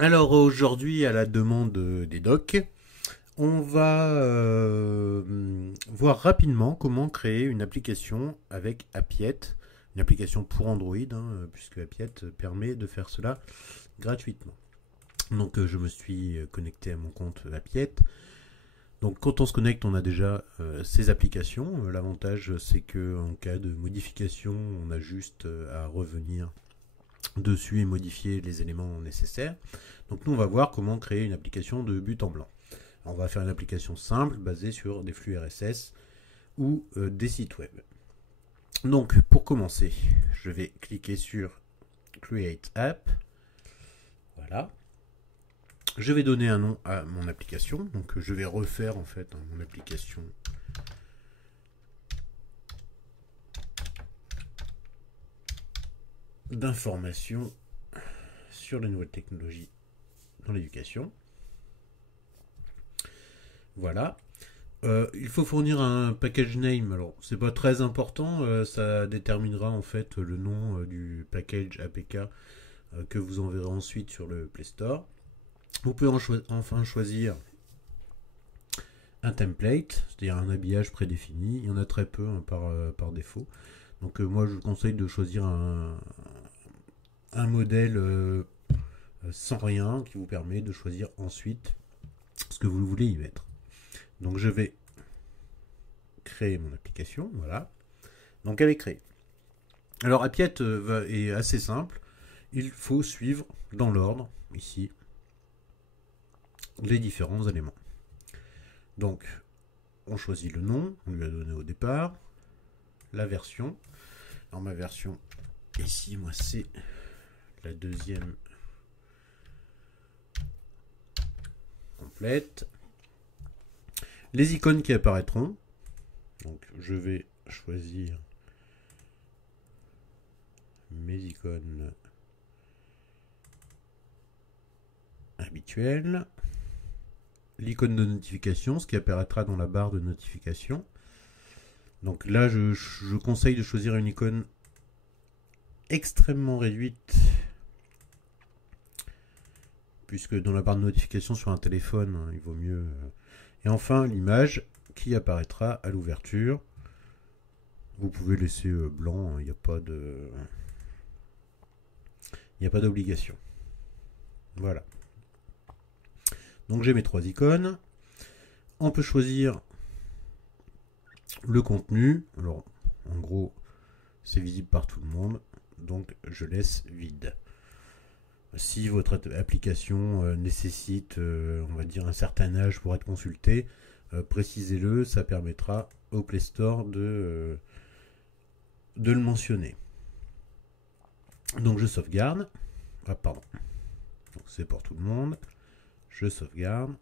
Alors aujourd'hui, à la demande des docs, on va voir rapidement comment créer une application avec Appiet, une application pour Android, puisque Appiet permet de faire cela gratuitement. Donc je me suis connecté à mon compte Appiet. Donc quand on se connecte, on a déjà ces applications. L'avantage, c'est qu'en cas de modification, on a juste à revenir dessus et modifier les éléments nécessaires. Donc nous, on va voir comment créer une application de but en blanc. On va faire une application simple basée sur des flux RSS ou des sites web. Donc pour commencer, je vais cliquer sur Create App. Voilà. Je vais donner un nom à mon application. Donc je vais refaire en fait mon application d'information sur les nouvelles technologies dans l'éducation. Voilà. Il faut fournir un package name. Alors, c'est pas très important. Ça déterminera en fait le nom du package APK que vous enverrez ensuite sur le Play Store. Vous pouvez enfin choisir un template, c'est-à-dire un habillage prédéfini. Il y en a très peu par défaut. Donc, moi, je vous conseille de choisir un modèle sans rien qui vous permet de choisir ensuite ce que vous voulez y mettre. Donc je vais créer mon application, voilà. Donc elle est créée. Alors Appiet est assez simple. Il faut suivre dans l'ordre, ici, les différents éléments. Donc on choisit le nom, on lui a donné au départ, la version. Alors ma version, ici, moi c'est la deuxième complète. Les icônes qui apparaîtront. Donc je vais choisir mes icônes habituelles. L'icône de notification, ce qui apparaîtra dans la barre de notification. Donc là, je conseille de choisir une icône extrêmement réduite, puisque dans la barre de notification sur un téléphone, il vaut mieux. Et enfin, l'image qui apparaîtra à l'ouverture. Vous pouvez laisser blanc, il n'y a pas de... Il n'y a pas d'obligation. Voilà. Donc j'ai mes trois icônes. On peut choisir le contenu. Alors, en gros, c'est visible par tout le monde. Donc je laisse vide. Si votre application nécessite, on va dire, un certain âge pour être consulté, précisez-le, ça permettra au Play Store de le mentionner. Donc je sauvegarde. Ah pardon. C'est pour tout le monde. Je sauvegarde.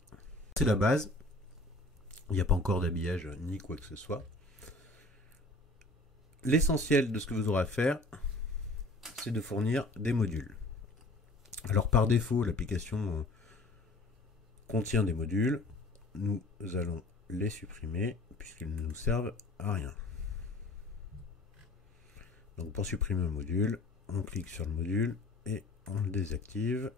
C'est la base. Il n'y a pas encore d'habillage ni quoi que ce soit. L'essentiel de ce que vous aurez à faire, c'est de fournir des modules. Alors par défaut, l'application contient des modules. Nous allons les supprimer puisqu'ils ne nous servent à rien. Donc pour supprimer un module, on clique sur le module et on le désactive.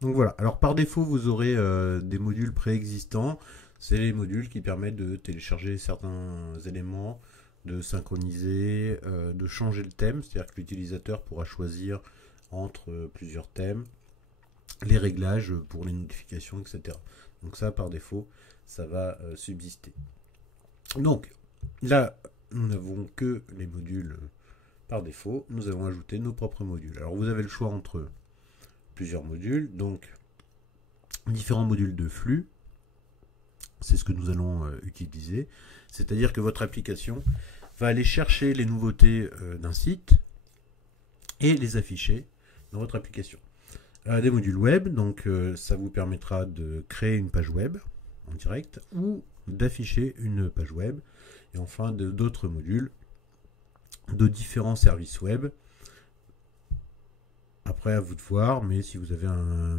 Donc voilà, alors par défaut vous aurez des modules préexistants. C'est les modules qui permettent de télécharger certains éléments, de synchroniser, de changer le thème, c'est-à-dire que l'utilisateur pourra choisir entre plusieurs thèmes, les réglages pour les notifications, etc. Donc ça par défaut, ça va subsister. Donc là, nous n'avons que les modules par défaut, nous avons ajouté nos propres modules. Alors vous avez le choix entre plusieurs modules, donc différents modules de flux, c'est ce que nous allons utiliser, c'est-à-dire que votre application va aller chercher les nouveautés d'un site et les afficher dans votre application. Des modules web, donc ça vous permettra de créer une page web en direct ou d'afficher une page web. Et enfin d'autres modules de différents services web. Après, à vous de voir, mais si vous avez un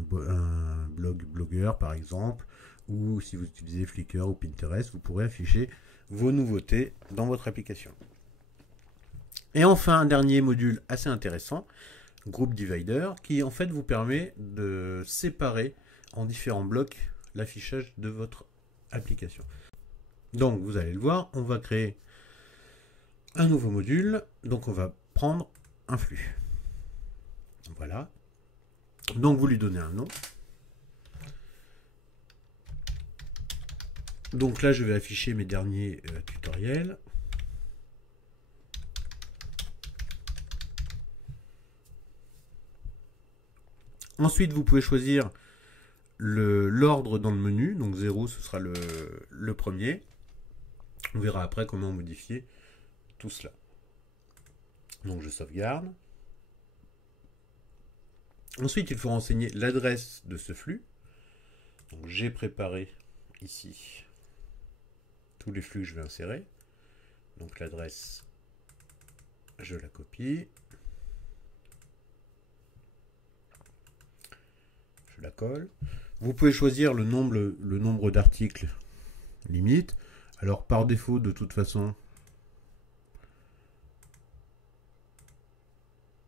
blogueur par exemple, ou si vous utilisez Flickr ou Pinterest, vous pourrez afficher vos nouveautés dans votre application. Et enfin, un dernier module assez intéressant, Group Divider, qui en fait vous permet de séparer en différents blocs l'affichage de votre application. Donc, vous allez le voir, on va créer un nouveau module. Donc, on va prendre un flux. Voilà. Donc, vous lui donnez un nom. Donc là, je vais afficher mes derniers tutoriels. Ensuite, vous pouvez choisir l'ordre dans le menu. Donc 0, ce sera le premier. On verra après comment modifier tout cela. Donc je sauvegarde. Ensuite, il faut renseigner l'adresse de ce flux. Donc j'ai préparé ici tous les flux que je vais insérer. Donc l'adresse, je la copie. Je la colle. Vous pouvez choisir le nombre d'articles limite. Alors par défaut, de toute façon,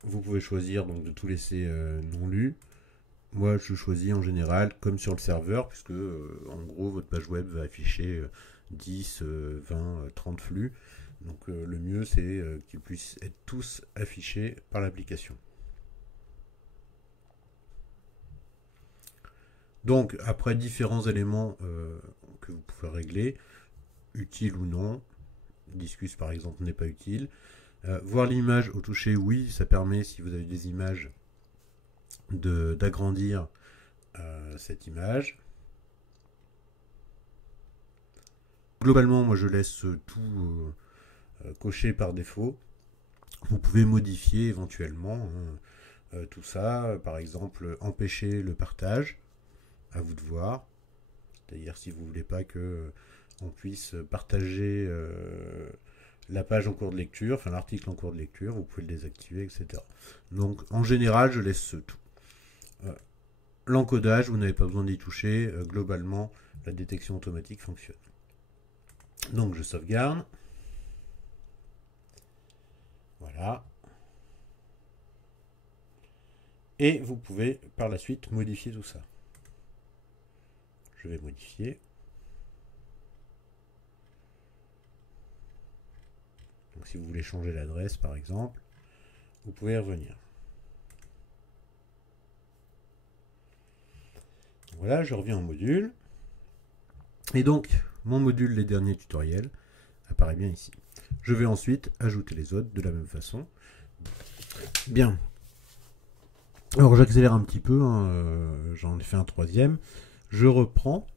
vous pouvez choisir donc de tout laisser non lu. Moi, je choisis en général comme sur le serveur, puisque en gros, votre page web va afficher 10, 20, 30 flux. Donc le mieux, c'est qu'ils puissent être tous affichés par l'application. Donc, après différents éléments que vous pouvez régler, utile ou non, Disqus par exemple n'est pas utile. Voir l'image au toucher, oui, ça permet, si vous avez des images, d'agrandir cette image. Globalement, moi je laisse tout coché par défaut. Vous pouvez modifier éventuellement tout ça, par exemple empêcher le partage, à vous de voir. C'est-à-dire si vous ne voulez pas que on puisse partager la page en cours de lecture, enfin l'article en cours de lecture, vous pouvez le désactiver, etc. Donc en général, je laisse tout. L'encodage, vous n'avez pas besoin d'y toucher. Globalement, la détection automatique fonctionne. Donc je sauvegarde. Voilà. Et vous pouvez par la suite modifier tout ça. Je vais modifier. Donc si vous voulez changer l'adresse par exemple, vous pouvez y revenir. Voilà, je reviens au module. Et donc, mon module, les derniers tutoriels, apparaît bien ici. Je vais ensuite ajouter les autres de la même façon. Bien. Alors, j'accélère un petit peu. J'en ai fait un troisième. Je reprends.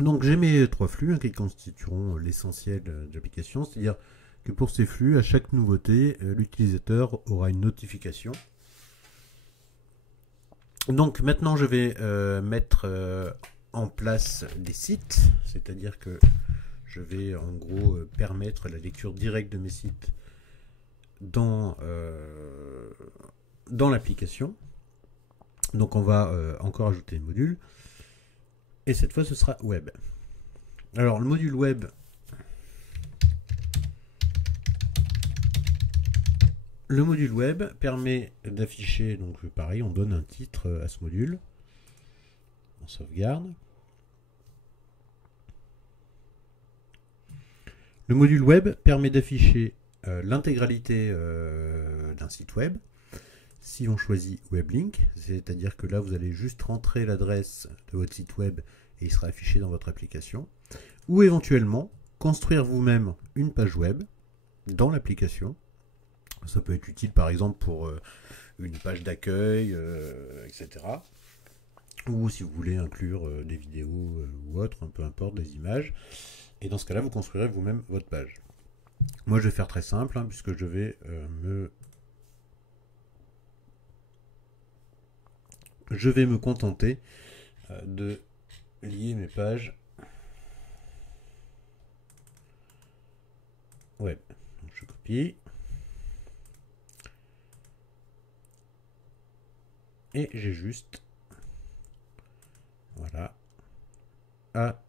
Donc, j'ai mes trois flux qui constitueront l'essentiel de l'application. C'est-à-dire que pour ces flux, à chaque nouveauté, l'utilisateur aura une notification. Donc maintenant, je vais mettre en place des sites, c'est-à-dire que je vais en gros permettre la lecture directe de mes sites dans l'application. Donc on va encore ajouter un module, et cette fois ce sera web. Alors le module web, permet d'afficher, donc pareil, on donne un titre à ce module. On sauvegarde. Le module web permet d'afficher l'intégralité d'un site web. Si on choisit WebLink, c'est-à-dire que là vous allez juste rentrer l'adresse de votre site web et il sera affiché dans votre application. Ou éventuellement construire vous-même une page web dans l'application. Ça peut être utile par exemple pour une page d'accueil, etc. Ou si vous voulez inclure des vidéos ou autre, peu importe, des images. Et dans ce cas-là, vous construirez vous-même votre page. Moi, je vais faire très simple, puisque je vais me je vais me contenter de lier mes pages web. Donc, je copie. Et j'ai juste, voilà, à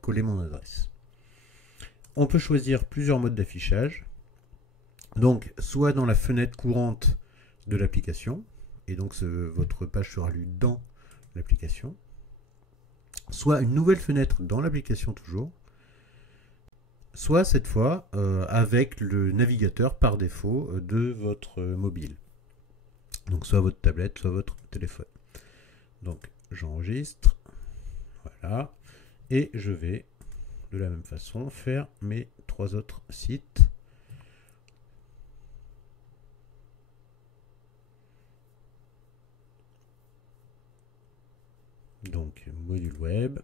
coller mon adresse. On peut choisir plusieurs modes d'affichage. Donc, soit dans la fenêtre courante de l'application, et donc votre page sera lue dans l'application, soit une nouvelle fenêtre dans l'application toujours, soit cette fois avec le navigateur par défaut de votre mobile. Donc soit votre tablette, soit votre téléphone. Donc j'enregistre, voilà, et je vais de la même façon faire mes 3 autres sites. Donc module web.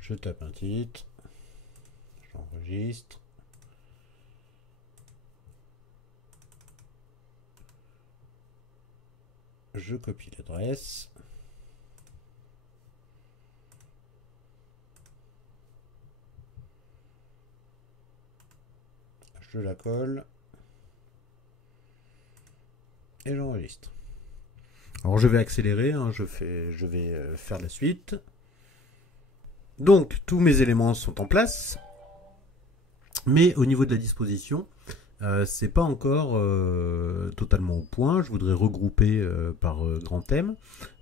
Je tape un titre, j'enregistre. Je copie l'adresse. Je la colle. Et j'enregistre. Alors je vais accélérer, hein, je vais faire la suite. Donc tous mes éléments sont en place. Mais au niveau de la disposition, c'est pas encore totalement au point. Je voudrais regrouper par grand thème.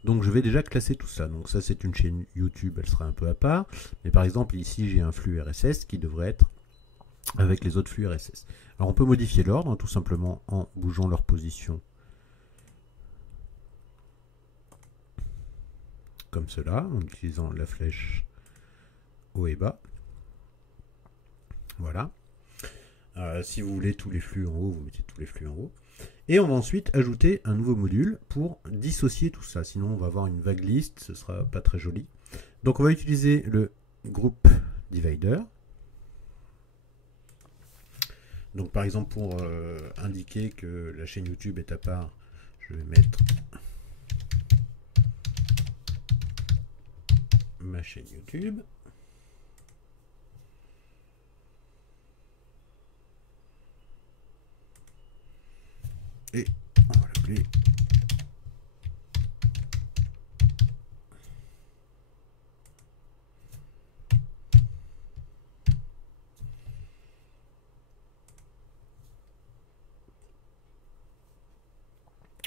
Donc je vais déjà classer tout ça. Donc ça c'est une chaîne YouTube, elle sera un peu à part. Mais par exemple ici j'ai un flux RSS qui devrait être avec les autres flux RSS. Alors on peut modifier l'ordre hein, tout simplement en bougeant leur position comme cela, en utilisant la flèche haut et bas. Voilà. Si vous voulez tous les flux en haut, vous mettez tous les flux en haut. Et on va ensuite ajouter un nouveau module pour dissocier tout ça. Sinon, on va avoir une vague liste, ce sera pas très joli. Donc, on va utiliser le group divider. Donc, par exemple, pour indiquer que la chaîne YouTube est à part, je vais mettre ma chaîne YouTube. Et on va l'appeler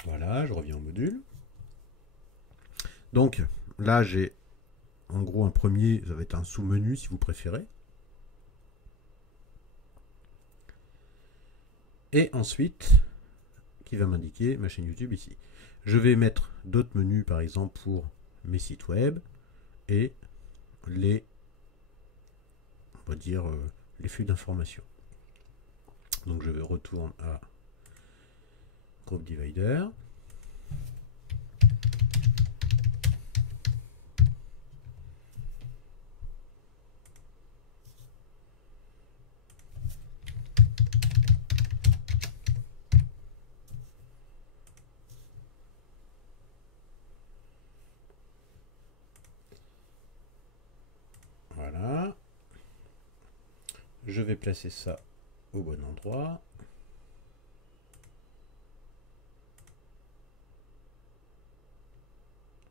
voilà, je reviens au module. Donc là j'ai en gros un premier, ça va être un sous-menu si vous préférez. Et ensuite, qui va m'indiquer ma chaîne YouTube ici. Je vais mettre d'autres menus par exemple pour mes sites web et les, on va dire, les flux d'informations. Donc je vais retourner à Group Divider. Voilà. Je vais placer ça au bon endroit.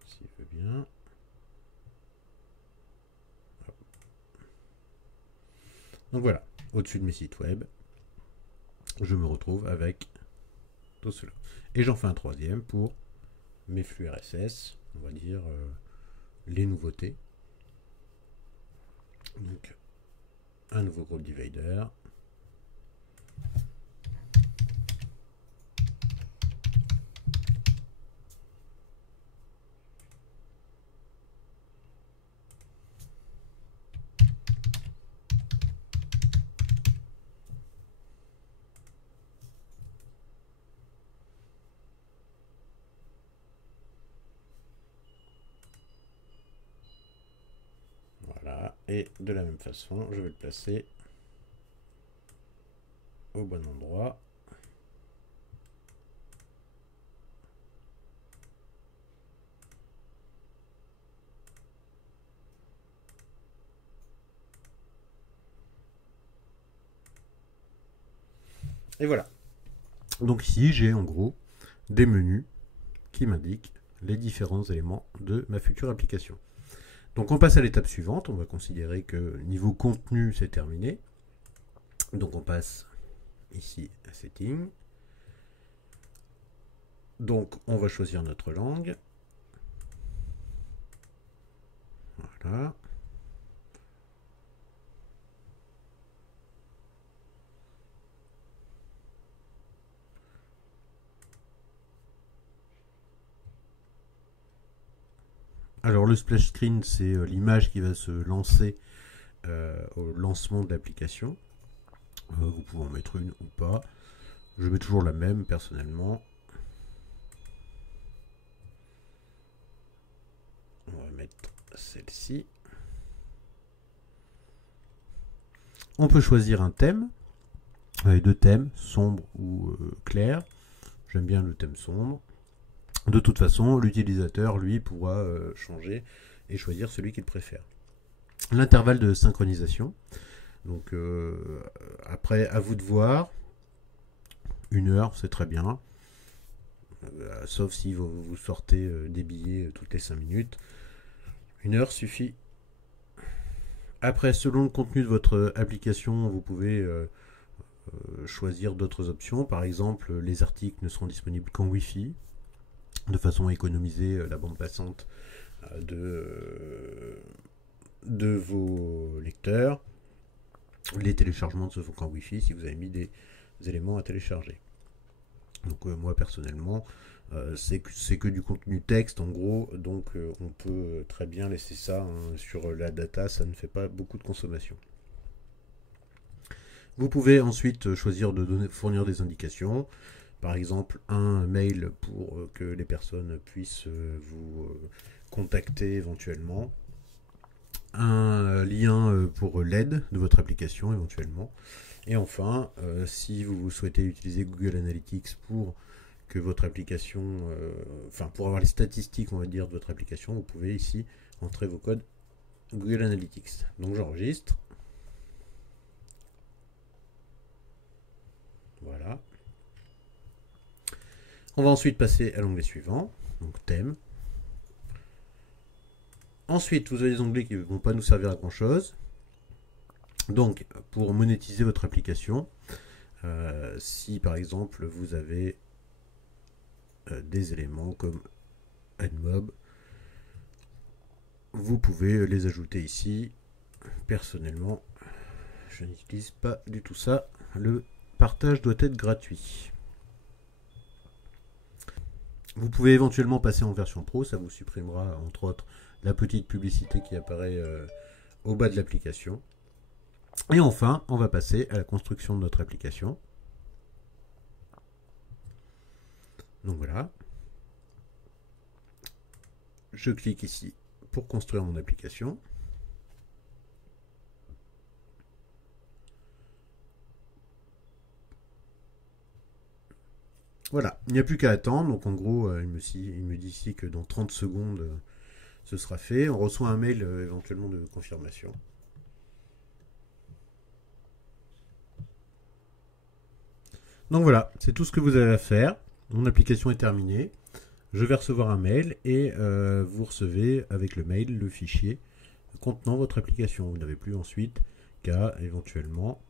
S'il veut bien. Hop. Donc voilà, au-dessus de mes sites web, je me retrouve avec tout cela. Et j'en fais un troisième pour mes flux RSS, on va dire les nouveautés. Donc un nouveau groupe divider. Voilà, Et de la même façon, je vais le placer au bon endroit. Et voilà. Donc ici, j'ai en gros des menus qui m'indiquent les différents éléments de ma future application. Donc on passe à l'étape suivante. On va considérer que niveau contenu, c'est terminé. Donc on passe ici à Settings. Donc on va choisir notre langue. Voilà. Alors le splash screen, c'est l'image qui va se lancer au lancement de l'application. Vous pouvez en mettre une ou pas. Je mets toujours la même personnellement. On va mettre celle-ci. On peut choisir un thème. Avec deux thèmes, sombre ou clair. J'aime bien le thème sombre. De toute façon, l'utilisateur, lui, pourra changer et choisir celui qu'il préfère. L'intervalle de synchronisation. Donc après, à vous de voir. 1 heure, c'est très bien. Sauf si vous sortez des billets toutes les 5 minutes. 1 heure suffit. Après, selon le contenu de votre application, vous pouvez choisir d'autres options. Par exemple, les articles ne seront disponibles qu'en Wi-Fi, de façon à économiser la bande passante de vos lecteurs. Les téléchargements ne se font qu'en Wi-Fi si vous avez mis des éléments à télécharger. Donc moi personnellement, c'est que du contenu texte en gros, donc on peut très bien laisser ça sur la data, ça ne fait pas beaucoup de consommation. Vous pouvez ensuite choisir de fournir des indications, par exemple un mail pour que les personnes puissent vous contacter éventuellement, un lien pour l'aide de votre application éventuellement, et enfin, si vous souhaitez utiliser Google Analytics pour que votre application, pour avoir les statistiques, on va dire, de votre application, vous pouvez ici entrer vos codes Google Analytics. Donc j'enregistre. Voilà. On va ensuite passer à l'onglet suivant, donc thème. Ensuite, vous avez des onglets qui ne vont pas nous servir à grand chose. Donc, pour monétiser votre application, si par exemple vous avez des éléments comme AdMob, vous pouvez les ajouter ici. Personnellement, je n'utilise pas du tout ça. Le partage doit être gratuit. Vous pouvez éventuellement passer en version pro, ça vous supprimera entre autres la petite publicité qui apparaît au bas de l'application. Et enfin, on va passer à la construction de notre application. Donc voilà. Je clique ici pour construire mon application. Voilà, il n'y a plus qu'à attendre. Donc en gros, il me dit ici que dans 30 secondes, ce sera fait. On reçoit un mail éventuellement de confirmation. Donc voilà, c'est tout ce que vous avez à faire. Mon application est terminée. Je vais recevoir un mail et vous recevez avec le mail le fichier contenant votre application. Vous n'avez plus ensuite qu'à éventuellement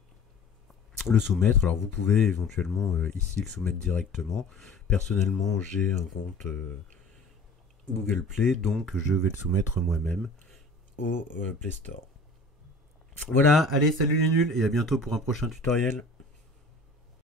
le soumettre. Alors vous pouvez éventuellement ici le soumettre directement. Personnellement, j'ai un compte Google Play, donc je vais le soumettre moi-même au Play Store. Voilà, allez, salut les nuls et à bientôt pour un prochain tutoriel.